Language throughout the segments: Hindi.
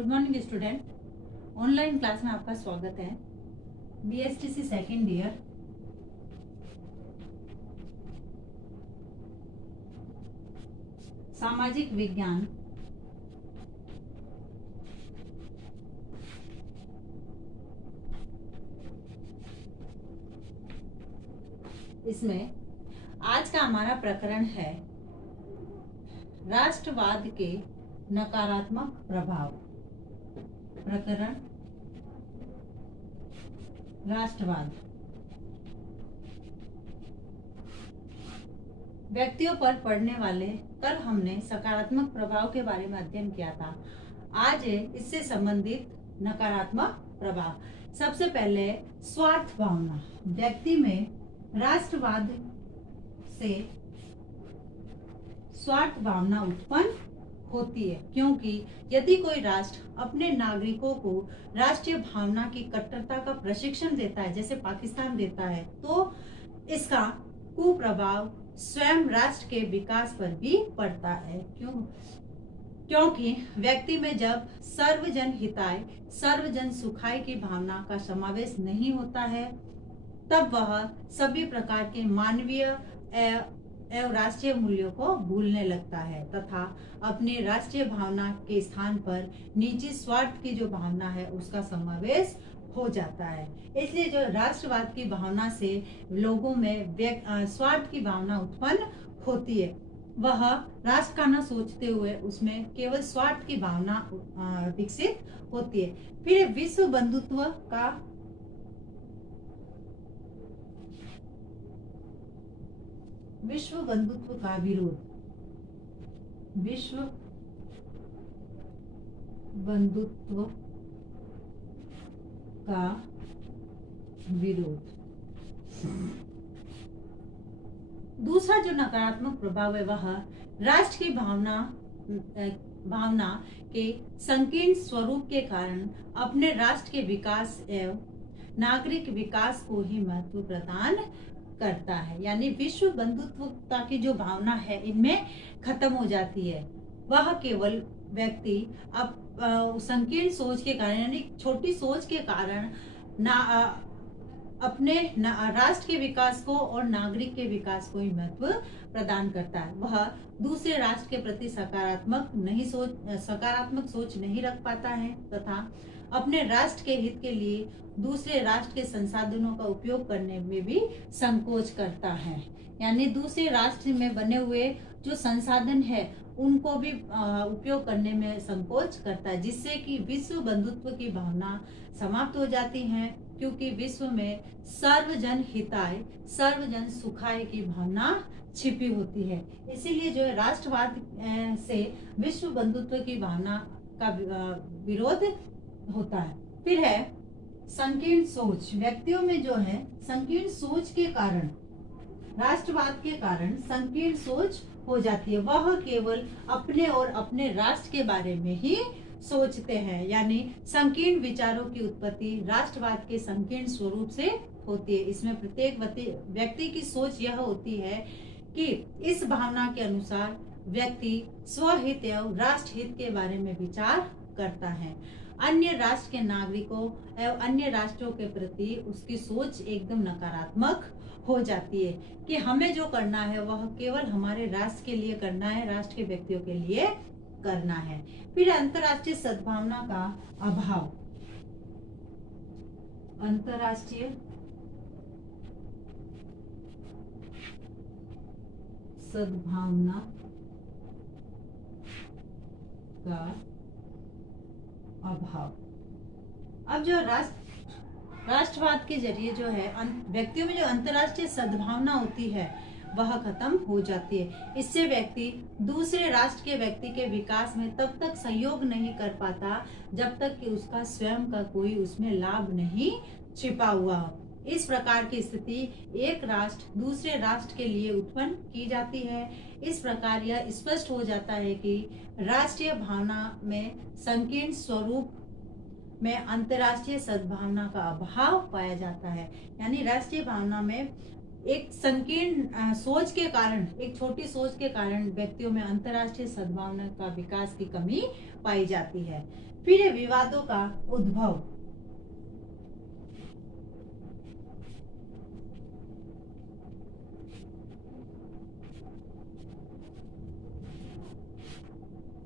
Good morning student. Online class में आपका स्वागत है। बीएसटीसी सेकेंड ईयर सामाजिक विज्ञान इसमें आज का हमारा प्रकरण है राष्ट्रवाद के नकारात्मक प्रभाव। प्रकरण राष्ट्रवाद। व्यक्तियों पर पड़ने वाले कल हमने सकारात्मक प्रभाव के बारे में अध्ययन किया था। आज है इससे संबंधित नकारात्मक प्रभाव। सबसे पहले स्वार्थ भावना। व्यक्ति में राष्ट्रवाद से स्वार्थ भावना उत्पन्न होती है, क्योंकि यदि कोई राष्ट्र अपने नागरिकों को राष्ट्रीय भावना की कट्टरता का प्रशिक्षण देता है, जैसे पाकिस्तान देता है, तो इसका कुप्रभाव स्वयं राष्ट्र के विकास पर भी पड़ता है। क्योंकि व्यक्ति में जब सर्वजन हिताय सर्वजन सुखाय की भावना का समावेश नहीं होता है, तब वह सभी प्रकार के मानवीय एवं राष्ट्रीय मूल्यों को भूलने लगता है तथा अपनी राष्ट्रीय भावना के स्थान पर निजी स्वार्थ की जो भावना है उसका समावेश हो जाता है। इसलिए जो राष्ट्रवाद की भावना से लोगों में स्वार्थ की भावना उत्पन्न होती है, वह राष्ट्र का न सोचते हुए उसमें केवल स्वार्थ की भावना विकसित होती है। फिर विश्व बंधुत्व का विरोध। विश्व बंधुत्व का विरोध। दूसरा जो नकारात्मक प्रभाव है वह राष्ट्र की भावना के संकीर्ण स्वरूप के कारण अपने राष्ट्र के विकास एवं नागरिक विकास को ही महत्व प्रदान करता है। यानी विश्व बंधुत्वता की जो भावना है इनमें खत्म हो जाती है। वह केवल व्यक्ति अब संकीर्ण सोच के कारण, यानी छोटी सोच के कारण अपने राष्ट्र के विकास को और नागरिक के विकास को ही महत्व प्रदान करता है। वह दूसरे राष्ट्र के प्रति सकारात्मक सोच नहीं रख पाता है तथा अपने राष्ट्र के हित के लिए दूसरे राष्ट्र के संसाधनों का उपयोग करने में भी संकोच करता है। यानी दूसरे राष्ट्र में बने हुए जो संसाधन है उनको भी उपयोग करने में संकोच करता है, जिससे कि विश्व बंधुत्व की भावना समाप्त हो जाती है, क्योंकि विश्व में सर्वजन हिताय सर्वजन सुखाय की भावना छिपी होती है। इसीलिए जो राष्ट्रवाद से विश्व बंधुत्व की भावना का विरोध होता है। फिर है संकीर्ण सोच। व्यक्तियों में जो है संकीर्ण सोच के कारण, राष्ट्रवाद के कारण संकीर्ण सोच हो जाती है। वह केवल अपने और अपने राष्ट्र के बारे में ही सोचते हैं। यानी संकीर्ण विचारों की उत्पत्ति राष्ट्रवाद के संकीर्ण स्वरूप से होती है। इसमें प्रत्येक व्यक्ति की सोच यह होती है कि इस भावना के अनुसार व्यक्ति स्वहित एवं राष्ट्र हित के बारे में विचार करता है। अन्य राष्ट्र के नागरिकों एवं अन्य राष्ट्रों के प्रति उसकी सोच एकदम नकारात्मक हो जाती है कि हमें जो करना है वह केवल हमारे राष्ट्र के लिए करना है, राष्ट्र के व्यक्तियों के लिए करना है। फिर अंतर्राष्ट्रीय सद्भावना का अभाव। अंतर्राष्ट्रीय सद्भावना का अभाव। अब जो राष्ट्रवाद के जरिए जो है व्यक्तियों में जो अंतर्राष्ट्रीय सद्भावना होती है वह खत्म हो जाती है। इससे व्यक्ति दूसरे राष्ट्र के व्यक्ति के विकास में तब तक सहयोग नहीं कर पाता जब तक कि उसका स्वयं का कोई उसमें लाभ नहीं छिपा हुआ हो। इस प्रकार की स्थिति एक राष्ट्र दूसरे राष्ट्र के लिए उत्पन्न की जाती है। इस प्रकार यह स्पष्ट हो जाता है कि राष्ट्रीय भावना में संकीर्ण स्वरूप में अंतर्राष्ट्रीय सद्भावना का अभाव पाया जाता है। यानी राष्ट्रीय भावना में एक संकीर्ण सोच के कारण, एक छोटी सोच के कारण व्यक्तियों में अंतर्राष्ट्रीय सद्भावना का विकास की कमी पाई जाती है। फिर है विवादों का उद्भव।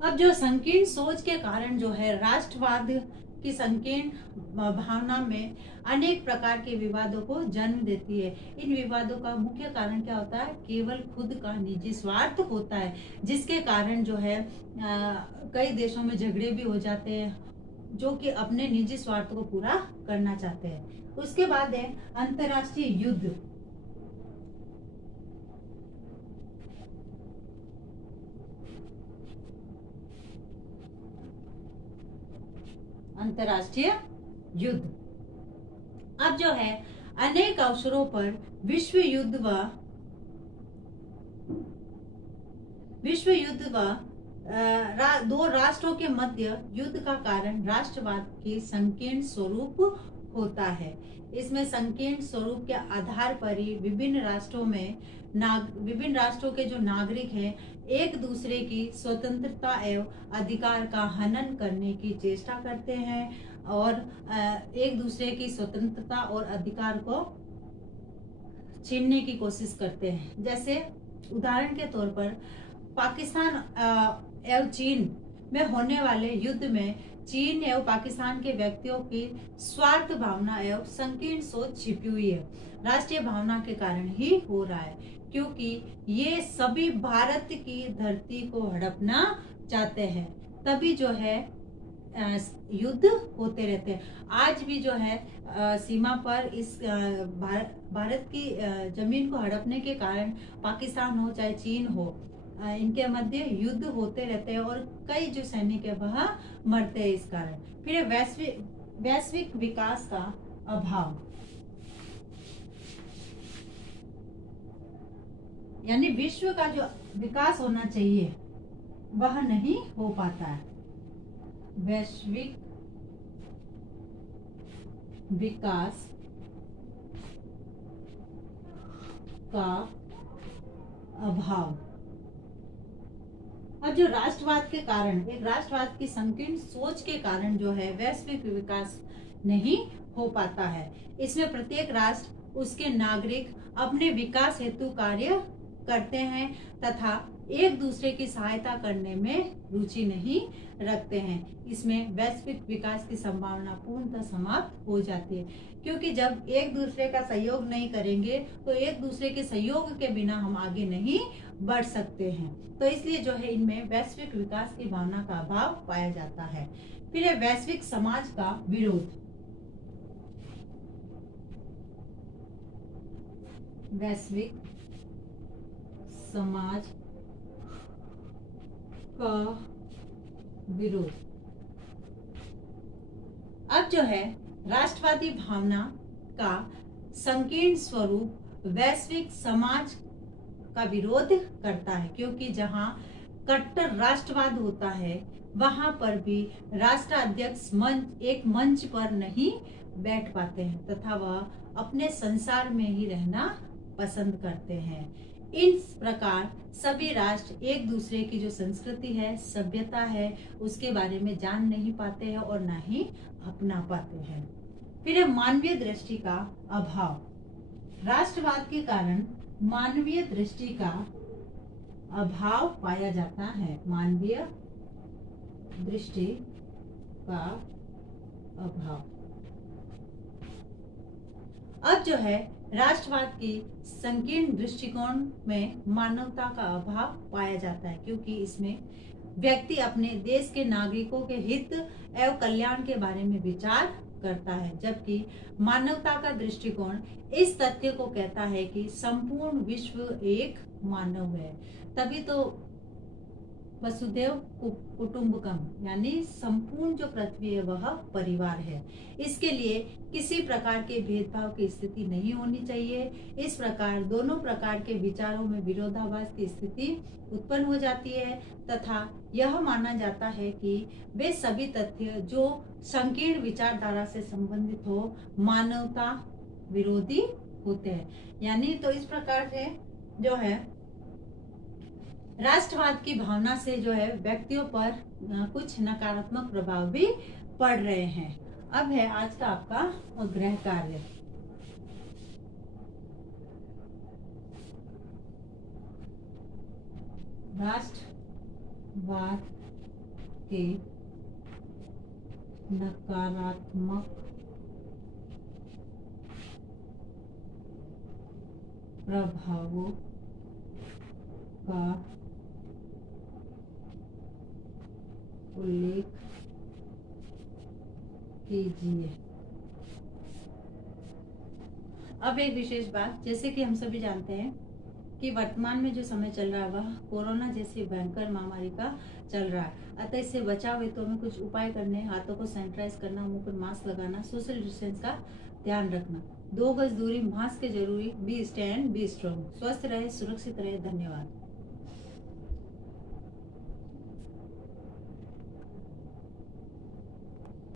अब जो संकीर्ण सोच के कारण जो है राष्ट्रवाद की संकीर्ण भावना में अनेक प्रकार के विवादों को जन्म देती है। इन विवादों का मुख्य कारण क्या होता है? केवल खुद का निजी स्वार्थ होता है, जिसके कारण जो है कई देशों में झगड़े भी हो जाते हैं, जो कि अपने निजी स्वार्थ को पूरा करना चाहते हैं। उसके बाद है अंतर्राष्ट्रीय युद्ध। अंतर्राष्ट्रीय युद्ध अब जो है अनेक अवसरों पर विश्व युद्ध व दो राष्ट्रों के मध्य युद्ध का कारण राष्ट्रवाद के संकीर्ण स्वरूप होता है। इसमें संकीर्ण स्वरूप के आधार पर ही विभिन्न राष्ट्रों के जो नागरिक हैं एक दूसरे की स्वतंत्रता एवं अधिकार का हनन करने की चेष्टा करते हैं और एक दूसरे की स्वतंत्रता और अधिकार को छीनने की कोशिश करते हैं। जैसे उदाहरण के तौर पर पाकिस्तान एवं चीन में होने वाले युद्ध में चीन एवं पाकिस्तान के व्यक्तियों की स्वार्थ भावना एवं संकीर्ण सोच छिपी हुई है। राष्ट्रीय भावना के कारण ही हो रहा है, क्योंकि ये सभी भारत की धरती को हड़पना चाहते हैं, तभी जो है युद्ध होते रहते हैं। आज भी जो है सीमा पर इस भारत की जमीन को हड़पने के कारण पाकिस्तान हो चाहे चीन हो, इनके मध्य युद्ध होते रहते हैं और कई जो सैनिक है वह मरते हैं इस कारण। फिर वैश्विक विकास का अभाव, यानी विश्व का जो विकास होना चाहिए वह नहीं हो पाता है। वैश्विक विकास का अभाव। अब जो राष्ट्रवाद के कारण, एक राष्ट्रवाद की संकीर्ण सोच के कारण जो है वैश्विक विकास नहीं हो पाता है। इसमें प्रत्येक राष्ट्र, उसके नागरिक अपने विकास हेतु कार्य करते हैं तथा एक दूसरे की सहायता करने में रुचि नहीं रखते हैं। इसमें वैश्विक विकास की संभावना पूर्णतः समाप्त हो जाती है, क्योंकि जब एक दूसरे का सहयोग नहीं करेंगे तो एक दूसरे के सहयोग के बिना हम आगे नहीं बढ़ सकते हैं। तो इसलिए जो है इनमें वैश्विक विकास की भावना का अभाव पाया जाता है। फिर है वैश्विक समाज का विरोध। वैश्विक समाज का विरोध। अब जो है राष्ट्रवादी भावना का संकीर्ण स्वरूप वैश्विक समाज का विरोध करता है, क्योंकि जहां कट्टर राष्ट्रवाद होता है वहां पर भी राष्ट्राध्यक्ष एक मंच पर नहीं बैठ पाते हैं तथा वह अपने संसार में ही रहना पसंद करते हैं। इस प्रकार सभी राष्ट्र एक दूसरे की जो संस्कृति है, सभ्यता है, उसके बारे में जान नहीं पाते हैं और ना ही अपना पाते हैं। फिर है मानवीय दृष्टि का अभाव। राष्ट्रवाद के कारण मानवीय दृष्टि का अभाव पाया जाता है। मानवीय दृष्टि का अभाव। अब जो है राष्ट्रवाद की संकीर्ण दृष्टिकोण में मानवता का अभाव पाया जाता है, क्योंकि इसमें व्यक्ति अपने देश के नागरिकों के हित एवं कल्याण के बारे में विचार करता है, जबकि मानवता का दृष्टिकोण इस तथ्य को कहता है कि संपूर्ण विश्व एक मानव है। तभी तो वसुधैव कुटुंबकम, यानी संपूर्ण जो पृथ्वी है वह परिवार है। इसके लिए किसी प्रकार के भेदभाव की स्थिति नहीं होनी चाहिए। इस प्रकार दोनों प्रकार के विचारों में विरोधाभास की स्थिति उत्पन्न हो जाती है तथा यह माना जाता है कि वे सभी तथ्य जो संकीर्ण विचारधारा से संबंधित हो मानवता विरोधी होते हैं। यानी तो इस प्रकार से जो है राष्ट्रवाद की भावना से जो है व्यक्तियों पर कुछ नकारात्मक प्रभाव भी पड़ रहे हैं। अब है आज का आपका गृह कार्य। राष्ट्रवाद के नकारात्मक प्रभावों का उल्लेख कीजिए। अब एक विशेष बात, जैसे कि हम सभी जानते हैं कि वर्तमान में जो समय चल रहा है वह कोरोना जैसी भयंकर महामारी का चल रहा है। अतः इससे बचाव हेतु हमें कुछ उपाय करने, हाथों को सैनिटाइज करना, मुंह पर मास्क लगाना, सोशल डिस्टेंस का ध्यान रखना, 2 गज दूरी, मास्क के जरूरी, बी स्टैंड बी स्ट्रॉन्ग। स्वस्थ रहे, सुरक्षित रहे। धन्यवाद।